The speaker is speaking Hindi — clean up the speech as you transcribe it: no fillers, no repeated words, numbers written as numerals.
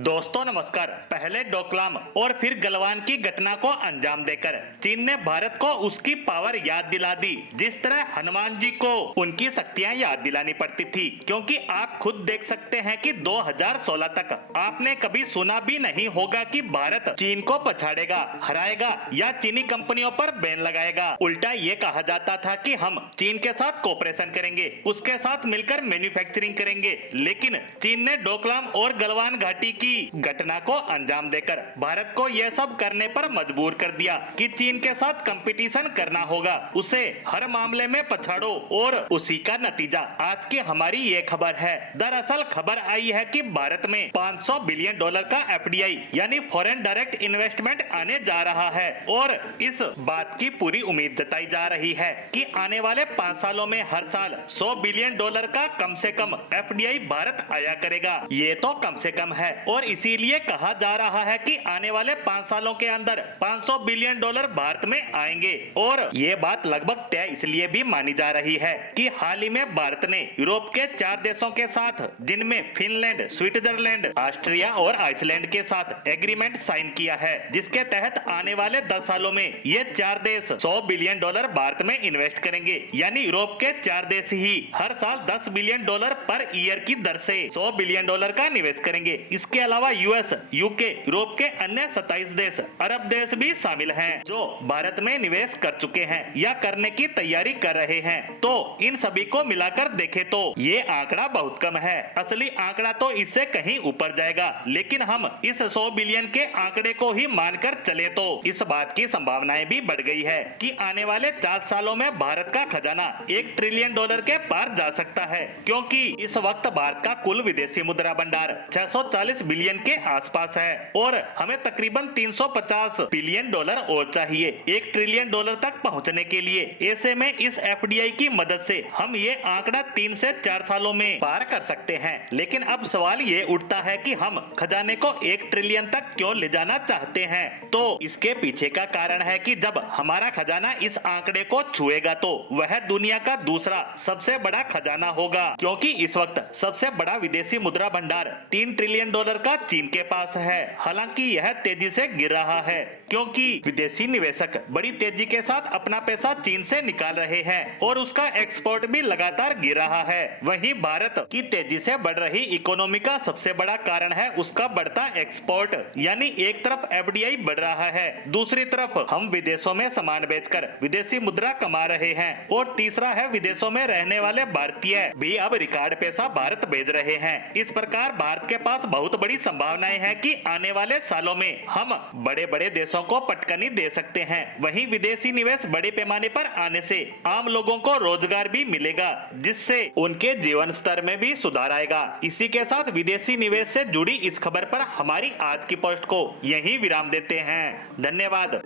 दोस्तों नमस्कार। पहले डोकलाम और फिर गलवान की घटना को अंजाम देकर चीन ने भारत को उसकी पावर याद दिला दी, जिस तरह हनुमान जी को उनकी शक्तियां याद दिलानी पड़ती थी। क्योंकि आप खुद देख सकते हैं कि 2016 तक आपने कभी सुना भी नहीं होगा कि भारत चीन को पछाड़ेगा, हराएगा या चीनी कंपनियों पर बैन लगाएगा। उल्टा ये कहा जाता था कि हम चीन के साथ कोऑपरेशन करेंगे, उसके साथ मिलकर मैन्युफैक्चरिंग करेंगे। लेकिन चीन ने डोकलाम और गलवान घाटी की घटना को अंजाम देकर भारत को यह सब करने पर मजबूर कर दिया कि चीन के साथ कंपटीशन करना होगा, उसे हर मामले में पछाड़ो। और उसी का नतीजा आज की हमारी ये खबर है। दरअसल खबर आई है कि भारत में $500 बिलियन का एफडीआई यानी फॉरेन डायरेक्ट इन्वेस्टमेंट आने जा रहा है। और इस बात की पूरी उम्मीद जताई जा रही है कि आने वाले 5 सालों में हर साल $100 बिलियन का कम से कम एफडीआई भारत आया करेगा। ये तो कम से कम है और इसीलिए कहा जा रहा है कि आने वाले 5 सालों के अंदर $500 बिलियन भारत में आएंगे। और ये बात लगभग तय इसलिए भी मानी जा रही है कि हाल ही में भारत ने यूरोप के 4 देशों के साथ, जिनमें फिनलैंड, स्विट्जरलैंड, ऑस्ट्रिया और आइसलैंड के साथ एग्रीमेंट साइन किया है, जिसके तहत आने वाले 10 सालों में ये 4 देश $100 बिलियन भारत में इन्वेस्ट करेंगे। यानी यूरोप के 4 देश ही हर साल $10 बिलियन पर ईयर की दर से $100 बिलियन का निवेश करेंगे। इसके अलावा यूएस, यूके, यूरोप के अन्य 27 देश, अरब देश भी शामिल हैं, जो भारत में निवेश कर चुके हैं या करने की तैयारी कर रहे हैं। तो इन सभी को मिलाकर देखें तो ये आंकड़ा बहुत कम है। असली आंकड़ा तो इससे कहीं ऊपर जाएगा, लेकिन हम इस 100 बिलियन के आंकड़े को ही मानकर चले तो इस बात की संभावनाएं भी बढ़ गई है कि आने वाले 4 सालों में भारत का खजाना $1 ट्रिलियन के पार जा सकता है। क्योंकि इस वक्त भारत का कुल विदेशी मुद्रा भंडार 640 बिलियन के आसपास है और हमें तकरीबन $350 बिलियन और चाहिए $1 ट्रिलियन तक पहुंचने के लिए। ऐसे में इस एफडीआई की मदद से हम ये आंकड़ा 3 से 4 सालों में पार कर सकते हैं। लेकिन अब सवाल ये उठता है कि हम खजाने को 1 ट्रिलियन तक क्यों ले जाना चाहते हैं। तो इसके पीछे का कारण है कि जब हमारा खजाना इस आंकड़े को छुएगा तो वह दुनिया का दूसरा सबसे बड़ा खजाना होगा। क्योंकि इस वक्त सबसे बड़ा विदेशी मुद्रा भंडार $3 ट्रिलियन का चीन के पास है। हालांकि यह तेजी से गिर रहा है क्योंकि विदेशी निवेशक बड़ी तेजी के साथ अपना पैसा चीन से निकाल रहे हैं और उसका एक्सपोर्ट भी लगातार गिर रहा है। वहीं भारत की तेजी से बढ़ रही इकोनॉमी का सबसे बड़ा कारण है उसका बढ़ता एक्सपोर्ट। यानी एक तरफ एफडीआई बढ़ रहा है, दूसरी तरफ हम विदेशों में सामान बेचकर विदेशी मुद्रा कमा रहे हैं और तीसरा है विदेशों में रहने वाले भारतीय भी अब रिकॉर्ड पैसा भारत भेज रहे हैं। इस प्रकार भारत के पास बहुत बड़ी संभावनाएं हैं कि आने वाले सालों में हम बड़े बड़े देशों को पटकनी दे सकते हैं। वहीं विदेशी निवेश बड़े पैमाने पर आने से आम लोगों को रोजगार भी मिलेगा, जिससे उनके जीवन स्तर में भी सुधार आएगा। इसी के साथ विदेशी निवेश से जुड़ी इस खबर पर हमारी आज की पोस्ट को यहीं विराम देते हैं। धन्यवाद।